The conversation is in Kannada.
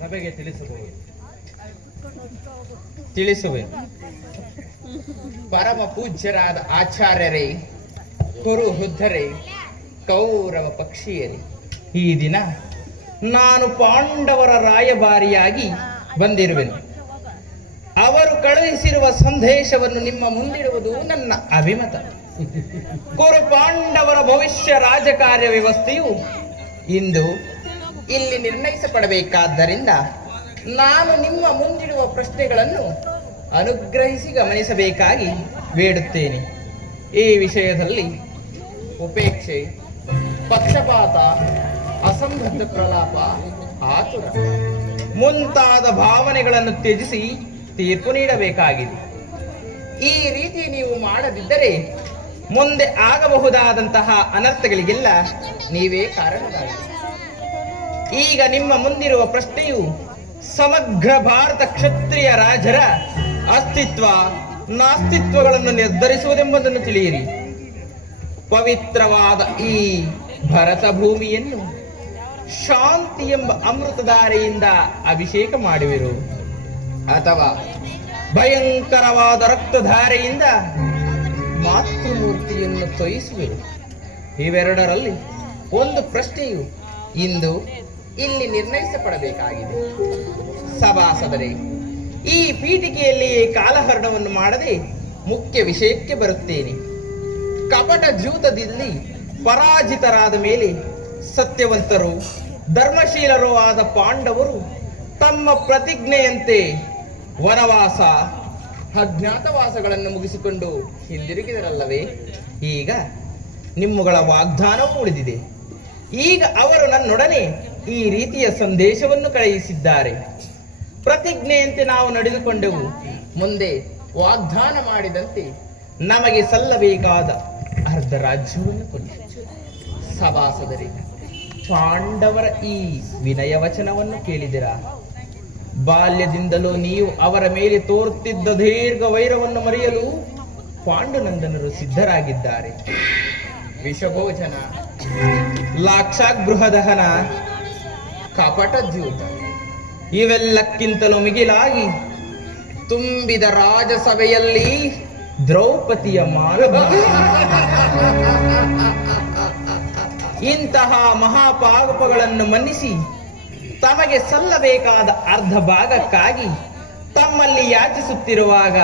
ಸಭೆಗೆ ತಿಳಿಸಬಹುದು. ತಿಳಿಸುವೆ. ಪರಮ ಪೂಜ್ಯರಾದ ಆಚಾರ್ಯರೇ, ಕುರು ವೃದ್ಧರೇ, ಕೌರವ ಪಕ್ಷೀಯರೇ, ಈ ದಿನ ನಾನು ಪಾಂಡವರ ರಾಯಭಾರಿಯಾಗಿ ಬಂದಿರುವೆನು. ಅವರು ಕಳುಹಿಸಿರುವ ಸಂದೇಶವನ್ನು ನಿಮ್ಮ ಮುಂದಿಡುವುದು ನನ್ನ ಅಭಿಮತ. ಕುರು ಪಾಂಡವರ ಭವಿಷ್ಯ ರಾಜಕಾರ್ಯ ವ್ಯವಸ್ಥೆಯು ಇಂದು ಇಲ್ಲಿ ನಿರ್ಣಯಿಸಪಡಬೇಕಾದ್ದರಿಂದ ನಾನು ನಿಮ್ಮ ಮುಂದಿಡುವ ಪ್ರಶ್ನೆಗಳನ್ನು ಅನುಗ್ರಹಿಸಿ ಗಮನಿಸಬೇಕಾಗಿ ಬೇಡುತ್ತೇನೆ. ಈ ವಿಷಯದಲ್ಲಿ ಉಪೇಕ್ಷೆ, ಪಕ್ಷಪಾತ, ಅಸಂಬದ್ಧ ಪ್ರಲಾಪ, ಆತುರ ಮುಂತಾದ ಭಾವನೆಗಳನ್ನು ತ್ಯಜಿಸಿ ತೀರ್ಪು ನೀಡಬೇಕಾಗಿದೆ. ಈ ರೀತಿ ನೀವು ಮಾಡದಿದ್ದರೆ ಮುಂದೆ ಆಗಬಹುದಾದಂತಹ ಅನರ್ಥಗಳಿಗೆಲ್ಲ ನೀವೇ ಕಾರಣರಾಗಿ. ಈಗ ನಿಮ್ಮ ಮುಂದಿರುವ ಪ್ರಶ್ನೆಯು ಸಮಗ್ರ ಭಾರತ ಕ್ಷತ್ರಿಯ ರಾಜರ ಅಸ್ತಿತ್ವ ನಾಸ್ತಿತ್ವಗಳನ್ನು ನಿರ್ಧರಿಸುವುದೆಂಬುದನ್ನು ತಿಳಿಯಿರಿ. ಪವಿತ್ರವಾದ ಈ ಭರತ ಭೂಮಿಯನ್ನು ಶಾಂತಿ ಎಂಬ ಅಮೃತಧಾರೆಯಿಂದ ಅಭಿಷೇಕ ಮಾಡುವಿರು, ಅಥವಾ ಭಯಂಕರವಾದ ರಕ್ತಧಾರೆಯಿಂದ ಮಾತೃಮೂರ್ತಿಯನ್ನು ತೊಯಿಸುವಿರು. ಇವೆರಡರಲ್ಲಿ ಒಂದು ಪ್ರಶ್ನೆಯು ಇಂದು ಇಲ್ಲಿ ನಿರ್ಣಯಿಸಪಡಬೇಕಾಗಿದೆ. ಸಭಾಸದರೇ, ಈ ಪೀಠಿಕೆಯಲ್ಲಿಯೇ ಕಾಲಹರಣವನ್ನು ಮಾಡದೆ ಮುಖ್ಯ ವಿಷಯಕ್ಕೆ ಬರುತ್ತೇನೆ. ಕಪಟ ಜೂತದಲ್ಲಿ ಪರಾಜಿತರಾದ ಮೇಲೆ ಸತ್ಯವಂತರು ಧರ್ಮಶೀಲರೂ ಆದ ಪಾಂಡವರು ತಮ್ಮ ಪ್ರತಿಜ್ಞೆಯಂತೆ ವನವಾಸ ಅಜ್ಞಾತವಾಸಗಳನ್ನು ಮುಗಿಸಿಕೊಂಡು ಹಿಂದಿರುಗಿದರಲ್ಲವೇ? ಈಗ ನಿಮ್ಮಗಳ ವಾಗ್ದಾನವೂ ಉಳಿದಿದೆ. ಈಗ ಅವರು ನನ್ನೊಡನೆ ಈ ರೀತಿಯ ಸಂದೇಶವನ್ನು ಕಳುಹಿಸಿದ್ದಾರೆ. ಪ್ರತಿಜ್ಞೆಯಂತೆ ನಾವು ನಡೆದುಕೊಂಡೆವು. ಮುಂದೆ ವಾಗ್ದಾನ ಮಾಡಿದಂತೆ ನಮಗೆ ಸಲ್ಲಬೇಕಾದ ಅರ್ಧ ರಾಜ್ಯವನ್ನು ಕೊಡಿ. ಸಭಾಸದರೇ, ಪಾಂಡವರ ಈ ವಿನಯ ವಚನವನ್ನು ಕೇಳಿದಿರಾ? ಬಾಲ್ಯದಿಂದಲೂ ನೀವು ಅವರ ಮೇಲೆ ತೋರುತ್ತಿದ್ದ ದೀರ್ಘ ವೈರವನ್ನು ಮರೆಯಲು ಪಾಂಡುನಂದನರು ಸಿದ್ಧರಾಗಿದ್ದಾರೆ. ವಿಷಭೋಜನ, ಲಾಕ್ಷಾಗೃಹ ದಹನ, ಕಪಟ ಜೂತ ಇವೆಲ್ಲಕ್ಕಿಂತಲೂ ಮಿಗಿಲಾಗಿ ತುಂಬಿದ ರಾಜಸಭೆಯಲ್ಲಿ ದ್ರೌಪದಿಯ ಮಾನಭಂಗ, ಇಂತಹ ಮಹಾಪಾಪಗಳನ್ನು ಮನ್ನಿಸಿ ತಮಗೆ ಸಲ್ಲಬೇಕಾದ ಅರ್ಧ ಭಾಗಕ್ಕಾಗಿ ತಮ್ಮಲ್ಲಿ ಯಾಚಿಸುತ್ತಿರುವಾಗ